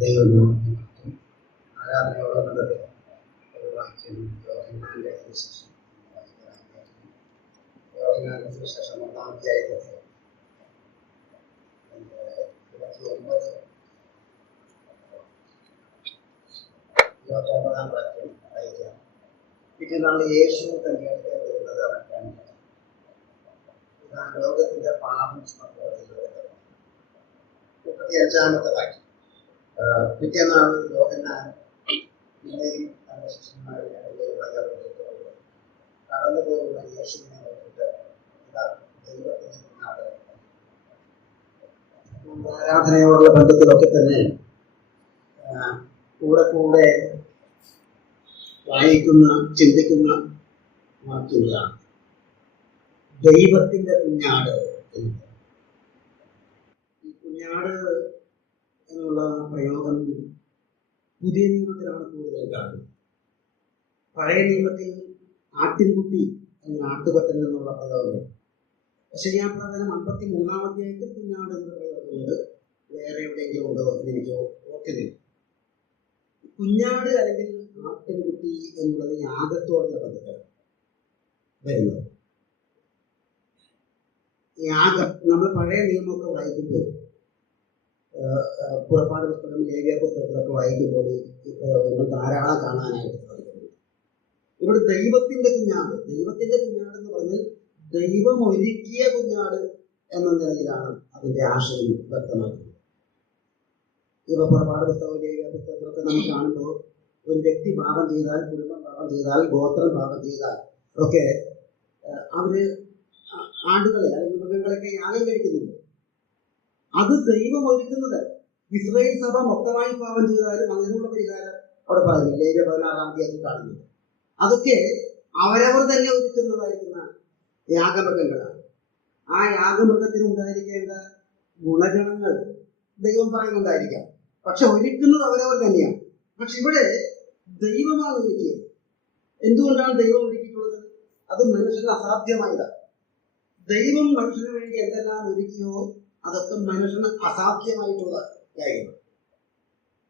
ദൈവം ആരാധനയോടെ ബന്ധത്തിൽ ഒരു വാക്യം യോഹന്നാന്റെ സുവിശേഷം യോഹന്നാന്റെ സുവിശേഷം 1-ാം അധ്യായത്തിൽ 29-ാം വാക്യം വായിക്കാം. പിറ്റേന്നാൾ യേശു തന്റെ അടുക്കൽ വരുന്നത് അവൻ കണ്ടു. ഇതാ ലോകത്തിന്റെ പാപം ചുമക്കുന്നത്. 35-ാമത്തെ വാക്യം. പിറ്റേന്നാൾ യോഹന്നാൻ പിന്നെയും തന്റെ ശിഷ്യന്മാരുടെ കടന്നു പോകുന്ന യേശുവിനെ നോക്കിയിട്ട് ഇതാ ദൈവത്തിന്റെ കുഞ്ഞാട്. ആരാധനയോടുള്ള ബന്ധത്തിലൊക്കെ തന്നെ കൂടെ കൂടെ വായിക്കുന്ന ചിന്തിക്കുന്ന വാക്യങ്ങളാണ് ദൈവത്തിന്റെ കുഞ്ഞാട് എന്നത്. ഈ കുഞ്ഞാട് എന്നുള്ള പ്രയോഗം പുതിയ നിയമത്തിലാണ് കൂടുതൽ കാണുന്നത്. പഴയ നിയമത്തിൽ ആട്ടിൻകുട്ടി എന്ന ആട്ടുകൊറ്റൻ എന്നുള്ള പ്രയോഗം. ശരിയാപ്രകാരം 53-ാം അധ്യായത്തിൽ കുഞ്ഞാട് എന്ന പ്രയോഗമുണ്ട്. വേറെ എവിടെയെങ്കിലും ഉണ്ടോ എന്ന് എനിക്ക് ഓർക്കുന്നില്ല. കുഞ്ഞാട് അല്ലെങ്കിൽ ആട്ടിൻകുട്ടി എന്നുള്ളത് യാഗത്തോടുള്ള ബന്ധത്തിലാണ് വരുന്നത്. യാഗം നമ്മൾ പഴയ നിയമമൊക്കെ വായിക്കുമ്പോൾ, പുറപ്പാട് പുസ്തകം, ലേവ്യ പുസ്തകത്തിലൊക്കെ വായിക്കുമ്പോൾ ഈ പ്രയോഗങ്ങൾ ധാരാളം കാണാനായിട്ട് സാധിക്കുന്നത്. ഇവിടെ ദൈവത്തിന്റെ കുഞ്ഞാട്, ദൈവത്തിന്റെ കുഞ്ഞാട് എന്ന് പറഞ്ഞാൽ ദൈവം ഒരുക്കിയ കുഞ്ഞാട് എന്ന നിലയിലാണ് അതിന്റെ ആശയം വ്യക്തമാക്കുന്നത്. ഇവ പുറപ്പാട് പുസ്തകം, ലേവ്യ പുസ്തകത്തിലൊക്കെ നമ്മൾ കാണുമ്പോൾ ഒരു വ്യക്തി പാപം ചെയ്താൽ, കുടുംബം പാപം ചെയ്താൽ, ഗോത്രം പാപം ചെയ്താൽ ഒക്കെ അവര് ആടുകളെ അല്ലെങ്കിൽ മൃഗങ്ങളെയൊക്കെ യാഗം കഴിക്കുന്നുണ്ട്. അത് ദൈവം ഒരുക്കുന്നത്. ഇസ്രായേൽ സഭ മൊത്തമായി പാപം ചെയ്താലും അങ്ങനെയുള്ള പരിഹാരം അവിടെ പറയുന്നു. ലേവ്യ 16-ാം അധ്യായത്തിൽ കാണുന്നത് അതൊക്കെ അവരവർ തന്നെ ഒരുക്കുന്നതായിരിക്കുന്ന യാഗമൃഗങ്ങളാണ്. ആ യാഗമൃഗത്തിന് ഉണ്ടായിരിക്കേണ്ട ഗുണഗണങ്ങൾ ദൈവം പറയുന്നുണ്ടായിരിക്കാം, പക്ഷെ ഒരുക്കുന്നത് അവരവർ തന്നെയാണ്. പക്ഷെ ഇവിടെ ദൈവമാണ് ഒരുക്കിയത്. എന്തുകൊണ്ടാണ് ദൈവം ഒരുക്കിയിട്ടുള്ളത്? അത് മനുഷ്യന് അസാധ്യമായതാണ്. ദൈവം മനുഷ്യന് വേണ്ടി എന്തെല്ലാം ഒരുക്കിയോ അതൊക്കെ മനുഷ്യന് അസാധ്യമായിട്ടുള്ള കാര്യങ്ങൾ.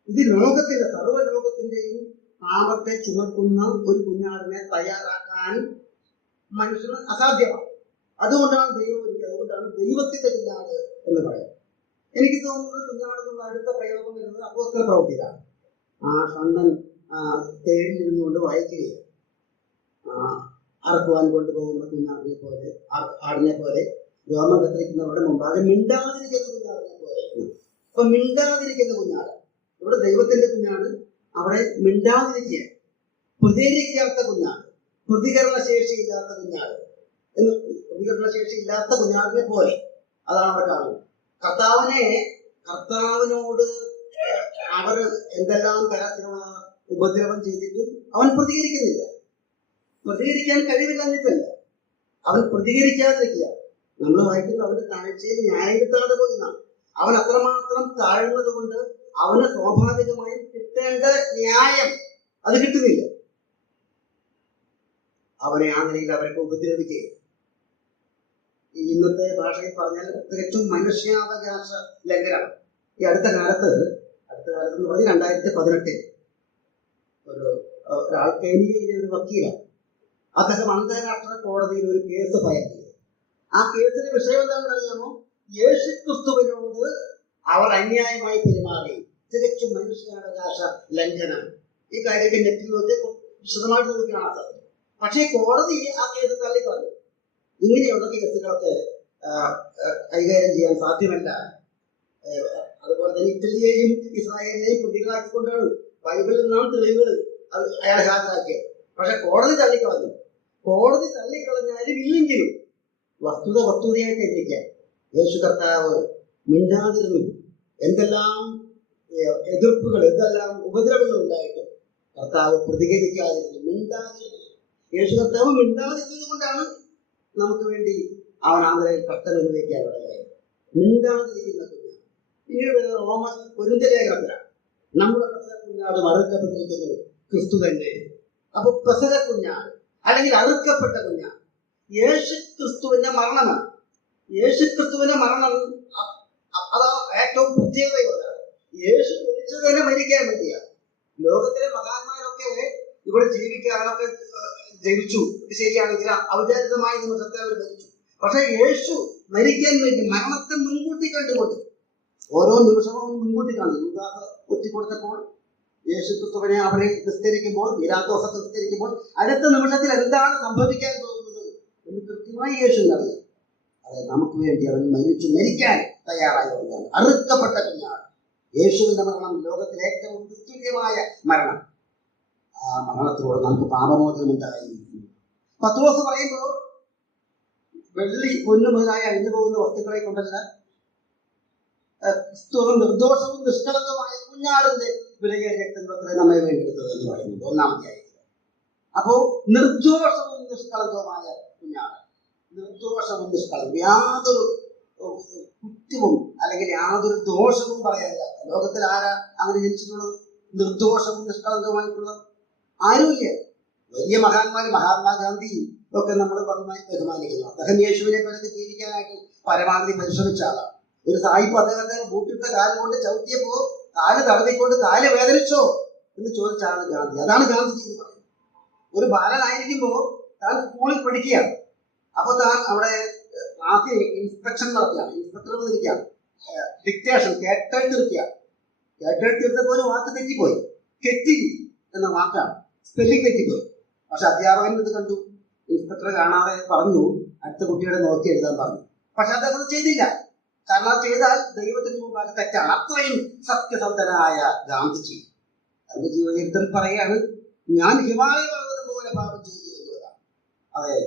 ഇത് ലോകത്തിന്റെ, സർവ്വലോകത്തിന്റെയും പാപത്തെ ചുമക്കുന്ന ഒരു കുഞ്ഞാടിനെ തയ്യാറാക്കാൻ മനുഷ്യന് അസാധ്യമാണ്. അതുകൊണ്ടാണ് ദൈവം ഒരുക്കിയത്. അതുകൊണ്ടാണ് ദൈവത്തിന്റെ കുഞ്ഞാട് എന്ന് പറയുന്നത്. എനിക്ക് തോന്നുന്നത് കുഞ്ഞാടെന്നുള്ള അടുത്ത പ്രയോഗം വരുന്നത് അപ്പോസ്തല പ്രവൃത്തിയിലാണ്. ആ ഷണ്ടൻ തേടിലിരുന്നുകൊണ്ട് വായിക്കുകയാണ്. അറക്കുവാൻ കൊണ്ടുപോകുന്ന കുഞ്ഞാടിനെ പോലെ, ആടിനെ പോലെ രോമം കത്തിരിക്കുന്നവരുടെ മുമ്പാകെ മിണ്ടാതിരിക്കുന്ന കുഞ്ഞാടിനെ പോലെ. അപ്പൊ മിണ്ടാതിരിക്കുന്ന കുഞ്ഞാട് ഇവിടെ ദൈവത്തിന്റെ കുഞ്ഞാട്, അവിടെ മിണ്ടാതിരിക്കുക, പ്രതികരിക്കാത്ത കുഞ്ഞാട്, പ്രതികരണശേഷി ഇല്ലാത്ത കുഞ്ഞാട് എന്ന്, പ്രതികരണശേഷി ഇല്ലാത്ത കുഞ്ഞാടിനെ പോലെ അതാണ് അവിടെ കാണുന്നത്. കർത്താവിനോട് അവർ എന്തെല്ലാം തരത്തിലുള്ള ഉപദ്രവം ചെയ്തിട്ടും അവൻ പ്രതികരിക്കുന്നില്ല. പ്രതികരിക്കാൻ കഴിവില്ലാഞ്ഞിട്ടല്ല, അവൻ പ്രതികരിക്കാതിരിക്കുക. നമ്മൾ വായിക്കുന്നത് അവന്റെ താഴ്ചയിൽ ന്യായം കിട്ടാതെ പോയി എന്നാണ്. അവൻ അത്രമാത്രം താഴ്ന്നത് കൊണ്ട് അവന് സ്വാഭാവികമായും കിട്ടേണ്ട ന്യായം അത് കിട്ടുന്നില്ല. അവനെ ആ നിലയിൽ അവരൊക്കെ ഉപദ്രവിക്കുക. ഇന്നത്തെ ഭാഷയിൽ പറഞ്ഞാൽ തികച്ചും മനുഷ്യാവകാശ ലംഘനമാണ്. ഈ അടുത്ത കാലത്ത് എന്ന് പറഞ്ഞാൽ 2018 ഒരാൾ കെനിയയിലെ ഒരു വക്കീലാണ്. അദ്ദേഹം അന്താരാഷ്ട്ര കോടതിയിൽ ഒരു കേസ് ഫയൽ ചെയ്തു. ആ കേസിന്റെ വിഷയം എന്താണെന്ന് അറിയാമോ? യേശുക്രിസ്തുവിനോട് അവർ അന്യായമായി പെരുമാറി, തികച്ചും മനുഷ്യാവകാശ ലംഘനം. ഈ കാര്യമൊക്കെ നെറ്റിൽ നോക്കി വിശദമായിട്ട് നോക്കി കാണാൻ സാധിക്കും. പക്ഷേ കോടതി ആ കേസ് തള്ളിക്കളഞ്ഞു. ഇങ്ങനെയുള്ള കേസുകളൊക്കെ കൈകാര്യം ചെയ്യാൻ സാധ്യമല്ല. അതുപോലെ തന്നെ ഇറ്റലിയെയും ഇസ്രായേലിനെയും പ്രതികളാക്കിക്കൊണ്ടാണ് ബൈബിളിൽ നിന്നാണ് തെളിവുകൾ അയാളെ ഹാജരാക്കിയത്. പക്ഷെ കോടതി തള്ളിക്കളഞ്ഞു. കോടതി തള്ളിക്കളഞ്ഞാലും ഇല്ലെങ്കിലും വസ്തുതയായിട്ട് എത്തിക്കാൻ യേശു കർത്താവ് മിണ്ടാതിരുന്നു. എന്തെല്ലാം എതിർപ്പുകൾ, എന്തെല്ലാം ഉപദ്രവങ്ങൾ ഉണ്ടായിട്ടും കർത്താവ് പ്രതികരിക്കാതിരുന്നു, മിണ്ടാതിരുന്നു. യേശു കർത്താവ് മിണ്ടാതിരുന്നത് കൊണ്ടാണ് നമുക്ക് വേണ്ടി അവൻ ആന്തരയിൽ കഷ്ടം അനുഭവിക്കാനുള്ളതായത്. മിണ്ടാതിരിക്കുന്ന കുഞ്ഞാട്. പിന്നീട് കൊരിന്ത്യലേഖനത്തിലാണ് നമ്മുടെ പെസഹ കുഞ്ഞാട് അറുക്കപ്പെട്ടിരിക്കുന്നത് ക്രിസ്തു തന്നെ. അപ്പൊ പെസഹ കുഞ്ഞാട് അല്ലെങ്കിൽ അറുക്കപ്പെട്ട കുഞ്ഞാട് യേശു ക്രിസ്തുവിന്റെ മരണമാണ്. യേശു ക്രിസ്തുവിന്റെ മരണം അതാ ഏറ്റവും പ്രത്യേകതയുള്ളതാണ്. യേശു മരിച്ചത് തന്നെ മരിക്കാൻ വേണ്ടിയാണ്. ലോകത്തിലെ മഹാന്മാരൊക്കെ ഇവിടെ ജീവിക്കാനൊക്കെ ജനിച്ചു, ശരിയാണെങ്കിൽ ഔചാരികമായ നിമിഷത്തെ അവർ മരിച്ചു. പക്ഷെ യേശു മരിക്കാൻ വേണ്ടി മരണത്തെ മുൻകൂട്ടി കണ്ടുകൊണ്ട് ഓരോ നിമിഷവും മുൻകൂട്ടി കാണും. യൂദാസ് ഒറ്റിക്കൊടുത്തപ്പോൾ, യേശു ക്രിസ്തുവിനെ അവരെ ക്രിസ്തരിക്കുമ്പോൾ, പീലാത്തോസ ക്രിസ്തരിക്കുമ്പോൾ അടുത്ത നിമിഷത്തിൽ എന്താണ് സംഭവിക്കാൻ പോകുന്നത് എന്ന് കൃത്യമായി യേശുവിന് അറിയാം. അതെ, നമുക്ക് വേണ്ടി അവൻ മരിക്കാൻ തയ്യാറായവരാണ്. അറുക്കപ്പെട്ട കുഞ്ഞാണ്. യേശുവിന്റെ മരണം ലോകത്തിലെ ഏറ്റവും തുല്യമായ മരണം. ആ മരണത്തിലൂടെ നമുക്ക് പാപമോചനം ഉണ്ടായിരിക്കുന്നു. പത്രോസ് പറയുമ്പോൾ വെള്ളി പൊന്നു മുതലായി അഴിഞ്ഞു പോകുന്ന വസ്തുക്കളെ കൊണ്ടല്ല, നിർദോഷവും നിഷ്കളങ്കമായ കുഞ്ഞാടിന്റെ വിലയേറിയ രക്തത്തെ നമ്മെ വേണ്ടിയെടുത്തത് എന്ന് പറയുന്നത് ഒന്നാമത്തെ ആയിരിക്കും. അപ്പോ നിർദോഷവും നിഷ്കളങ്കവുമായ കുഞ്ഞാട്, നിർദോഷവും നിഷ്കളങ്കം, യാതൊരു കുറ്റവും അല്ലെങ്കിൽ യാതൊരു ദോഷവും പറയാനില്ല. ലോകത്തിൽ ആരാ അങ്ങനെ ജനിച്ചിട്ടുള്ളത്? നിർദോഷവും നിഷ്കളങ്കമായിട്ടുള്ളത് ആരുമില്ല. വലിയ മഹാന്മാര്, മഹാത്മാഗാന്ധിയും ഒക്കെ നമ്മൾ ബഹുമാനിക്കുന്നു. അദ്ദേഹം യേശുവിനെ പോലെ ജീവിക്കാനായിട്ട് പരമാവധി പരിശ്രമിച്ച ആളാണ്. ഒരു സായിപ്പ് അദ്ദേഹത്തെ ബൂട്ടിട്ട കാല് കൊണ്ട് ചവിട്ടിയപ്പോ കാല് തടവിക്കൊണ്ട് കാല് വേദനിച്ചോ എന്ന് ചോദിച്ചാണ് ഗാന്ധി. അതാണ് ഗാന്ധിജി എന്ന് പറയുന്നത്. ഒരു ബാലനായിരിക്കുമ്പോ താൻ സ്കൂളിൽ പഠിക്കുകയാണ്. അപ്പൊ താൻ അവിടെ ക്ലാസ്സിൽ ഇൻസ്പെക്ഷൻ നടത്തുകയാണ്. ഇൻസ്പെക്ടർ വന്നിരിക്കുകയാണ്. ഡിക്റ്റേഷൻ കേട്ടെടുത്തിരിക്കുകയാണ്. കേട്ടെടുത്തിരുത്തപ്പോ ഒരു വാക്ക് തെറ്റിപ്പോയി. കെറ്റി എന്ന വാക്കാണ്, സ്പെല്ലിംഗ് തെറ്റിപ്പോയി. പക്ഷെ അധ്യാപകൻ ഇത് കണ്ടു. ഇൻസ്പെക്ടർ കാണാതെ പറഞ്ഞു അടുത്ത കുട്ടിയുടെ നോക്കി എഴുതാൻ പറഞ്ഞു. പക്ഷെ അദ്ദേഹം ചെയ്തില്ല. കാരണം അത് ചെയ്താൽ ദൈവത്തിന് മുമ്പാകെ തെറ്റാണ്. അത്രയും സത്യസന്ധനായ ഗാന്ധിജി തന്റെ ജീവചരിത്രത്തിൽ പറയാണ്, ഞാൻ ഹിമാലയ പർവ്വതം പോലെ പാപം ചെയ്തു എന്നതാണ്. അതെ,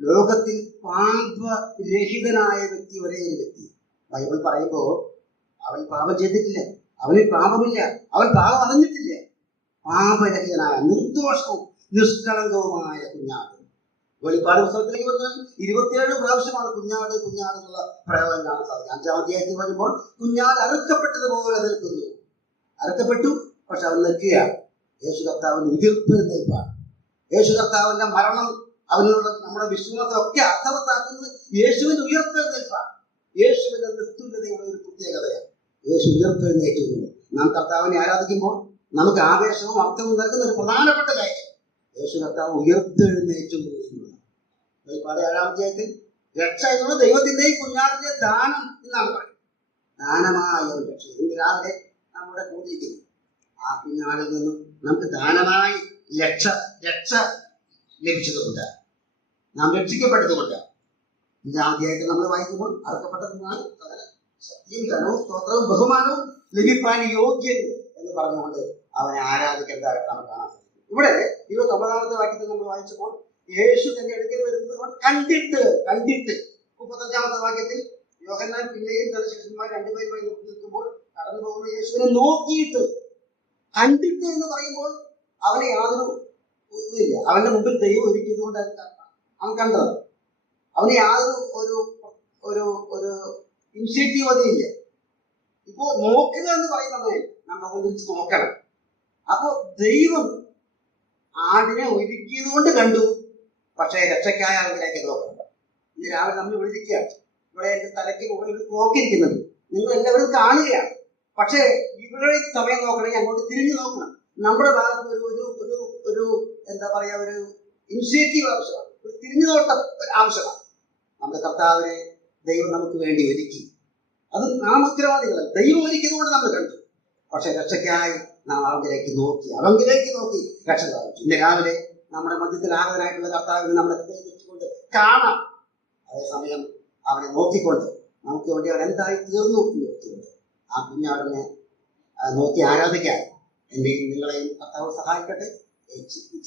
ലോകത്തിൽ പാപരഹിതനായ വ്യക്തി ഒരേ ഒരു വ്യക്തി. ബൈബിൾ പറയുമ്പോൾ അവൻ പാപം ചെയ്തിട്ടില്ല, അവന് പാപമില്ല, അവൻ പാപം അറിഞ്ഞിട്ടില്ല. പാപരഹിതനായ നിർദോഷവും നിഷ്കളങ്കവുമായ കുഞ്ഞാട്. വെളിപ്പാട് പുസ്തകത്തിലേക്ക് വന്നാൽ 27 പ്രാവശ്യമാണ് കുഞ്ഞാട് കുഞ്ഞാട് എന്നുള്ള പ്രയോഗം കാണാൻ സാധിക്കും. 5-ാം അധ്യായത്തിൽ വരുമ്പോൾ കുഞ്ഞാട് അറുക്കപ്പെട്ടതുപോലെ നിൽക്കുന്നു. അറുക്കപ്പെട്ടു, പക്ഷെ അവൻ നിൽക്കുകയാണ്. യേശു കർത്താവിന് ഉയർത്തെഴുന്നേൽപ്പാണ്. യേശു കർത്താവിന്റെ മരണം, അവനുള്ള നമ്മുടെ വിശ്വാസം ഒക്കെ അർത്ഥവത്താക്കുന്നത് യേശുവിന്റെ ഉയർത്തെഴുന്നേൽപ്പാണ്. യേശുവിന്റെ നിസ്തുല്യതയുടെ ഒരു പ്രത്യേകതയാണ്. യേശു ഉയർത്തെഴുന്നേറ്റുന്നു. നാം കർത്താവിനെ ആരാധിക്കുമ്പോൾ നമുക്ക് ആവേശവും അർത്ഥവും നൽകുന്ന ഒരു പ്രധാനപ്പെട്ട കാര്യം യേശു കർത്താവ് ഉയർത്തെഴുന്നേറ്റു എന്നുള്ളതാണ്. വെളിപ്പാട് 7-ാം അധ്യായത്തിൽ രക്ഷ എന്നുള്ളത് ദൈവത്തിന്റെയും കുഞ്ഞാടിന്റെ ദാനം എന്നാണ് പറയുന്നത്. ദാനമായ ഒരു രക്ഷ. ഇന്ന് രാവിലെ നമ്മുടെ കൂടിയിരിക്കുന്നു. ആ കുഞ്ഞാടിൽ നിന്നും നമുക്ക് ദാനമായി രക്ഷ ലഭിച്ചതുകൊണ്ട്, നാം രക്ഷിക്കപ്പെട്ടതുകൊണ്ട് 5-ാം അധ്യായത്തിൽ നമ്മൾ വായിക്കുമ്പോൾ അർഹപ്പെട്ടതുമാണ് ശക്തിയും ധനവും സ്തോത്രവും ബഹുമാനവും ലഭിപ്പാൻ യോഗ്യൻ എന്ന് പറഞ്ഞുകൊണ്ട് അവനെ ആരാധിക്കേണ്ടതായിട്ട് നമുക്ക് കാണാൻ സാധിക്കും. ഇവിടെ 29-ാമത്തെ വാക്യത്തിൽ നമ്മൾ വായിച്ചപ്പോൾ യേശു തന്നെ അടുക്കൽ വരുന്നത് കണ്ടിട്ട് 35-ാമത്തെ വാക്യത്തിൽ യോഹന്നാൻ പിന്നെയും തന്റെ ശിഷ്യന്മാർ രണ്ടുപേരുമായി നിൽക്കുമ്പോൾ കടന്നു പോകുന്ന യേശുവിനെ നോക്കിയിട്ട്, കണ്ടിട്ട് എന്ന് പറയുമ്പോൾ അവനെ യാതൊരു ഇല്ല. അവന്റെ മുമ്പിൽ ദൈവം ഒരുക്കിയത് കൊണ്ട് അവൻ കണ്ടത്. അവന് യാതൊരു ഒരു ഇനിഷ്യേറ്റീവ് അതില്ല. ഇപ്പോ നോക്കുക എന്ന് പറയുന്നത് നമ്മൾ തിരിച്ച് നോക്കണം. അപ്പോ ദൈവം ആടിനെ ഒരുക്കിയത് കൊണ്ട് കണ്ടു, പക്ഷേ രക്ഷയ്ക്കായ ആളുകളേക്ക് നോക്കണം. ഇന്ന് രാവിലെ നമ്മൾ വിളിക്കുകയാണ്. ഇവിടെ എന്റെ തലയ്ക്ക് മുകളിൽ നോക്കിയിരിക്കുന്നത് നിങ്ങൾ എല്ലാവരും കാണുകയാണ്. പക്ഷേ ഇവിടെ സമയം നോക്കണമെങ്കിൽ അങ്ങോട്ട് തിരിഞ്ഞു നോക്കണം. നമ്മുടെ ഭാഗത്ത് ഒരു എന്താ പറയാ, ഒരു ഇനിഷ്യേറ്റീവ് ആവശ്യമാണ്, ഒരു തിരിഞ്ഞു നോട്ടം ആവശ്യമാണ്. നമ്മുടെ കർത്താവിനെ ദൈവം നമുക്ക് വേണ്ടി ഒരുക്കി. അത് നാം ഉത്തരവാദികളല്ല. ദൈവം ഒരുക്കിയതുകൊണ്ട് നമ്മൾ കണ്ടു, പക്ഷെ രക്ഷയ്ക്കായി നാം അവങ്കിലേക്ക് നോക്കി രക്ഷ സാധിച്ചു. ഇന്ന് രാവിലെ നമ്മുടെ മധ്യത്തിൽ ആഗതനായിട്ടുള്ള കർത്താവിനെ നമ്മുടെ ഹൃദയത്തിച്ചുകൊണ്ട് കാണാം. അതേസമയം അവനെ നോക്കിക്കൊണ്ട് നമുക്ക് വേണ്ടി അവൻ എന്തായി തീർന്നു നോക്കിക്കൊണ്ട് ആ കുഞ്ഞാടിനെ നോക്കി ആരാധിക്കാൻ എന്നെയും നിങ്ങളെയും കർത്താവ് സഹായിക്കട്ടെ.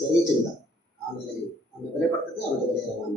ചെറിയ ചിന്ത ആ നിലയിൽ അവന്റെ വിലപ്പെട്ടത് അവന്റെ വിലയേറെ നാം